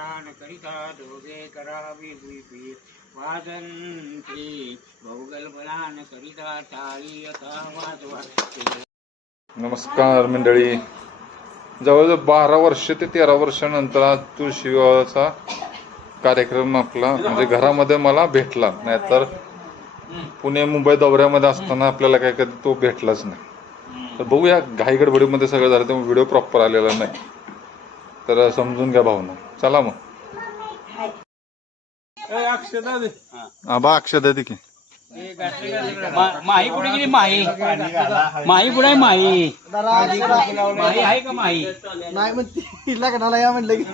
वरान करिता दोघे करावी भुईपी वाजंत्री बहुगल बलान करिता टाळी आता वाजवा. नमस्कार मंडळी. जवळजवळ 12 वर्ष ते 13 वर्षानंतर आज तुळशी विवाहाचा कार्यक्रम आपला म्हणजे घरामध्ये मला भेटला. नाहीतर पुणे मुंबई दौऱ्यामध्ये असताना आपल्याला काय कधी तो भेटलाच नाही. तर बघूया, घाई गडबडीमध्ये सगळं झालं त्यामुळे व्हिडिओ प्रॉपर आलेला नाही, तर समजून घ्या भावना. चला मग. आबा अक्षदा दे की. माही कुठे गेली? माही माही कुठे आहे? माही माही आहे का? माही नाही म्हणते लग्नाला या म्हणलं की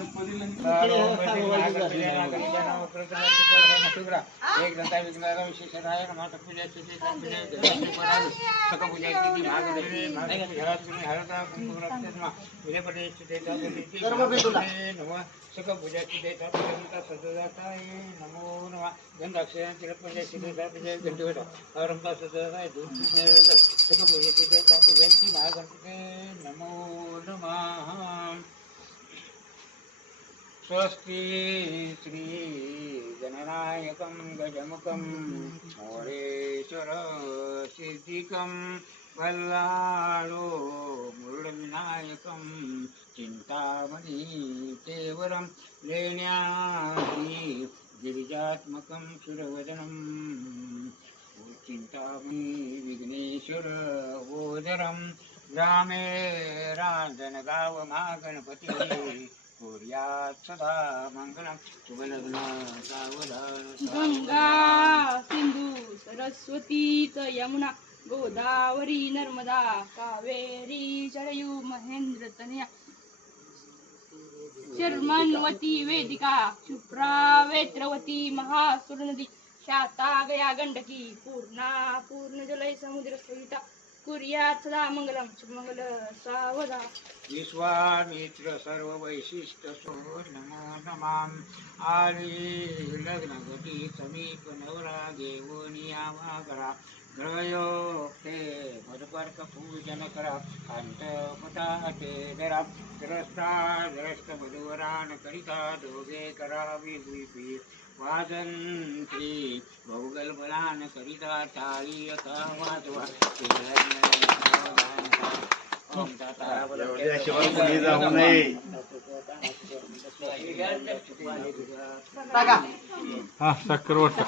नमो नमः गंधाक्षरांची नमो नमः. स्वस्ति श्री गणनायकं गजमुखं मोरेश्वर सिद्धिकं वल्लाळो मुरुडविनायकं चिंतामणि केवलं लेण्यादि गिरिजात्मकं सुरवदनं चिंतामणि विघ्नेश्वर ओदरं ग्रामे रांजणगाव महागणपती कुर्यात् सदा मंगलं शुभलग्न सावधान. गंगा सिंधू सरस्वती च यमुना गोदावरी नर्मदा कावेरी शरयू महेंद्र तनया शर्मन्वती वेदिका क्षुप्रा वेत्रवती महासुर नदी शाता गया गंडकी पूर्णा पूर्ण जलय समुद्र सहिता कुर्यात् सदा मंगलम शुभमंगल सावधा. विश्वामित्र सर्व वैशिष्ट्य सो नमो नमः. आली लग्नगती समीप नवरा घेऊन यावा करा ग्रहयोक्ते मधुपर्क पूजन करा अंत मुटाटे जरा द्रष्टा द्रष्ट मधुवरान करिता दोघे करावी भुईपी वाजंत्री बहुगल बलान करिता टाळी आता वाजवा. साखर वाटतं.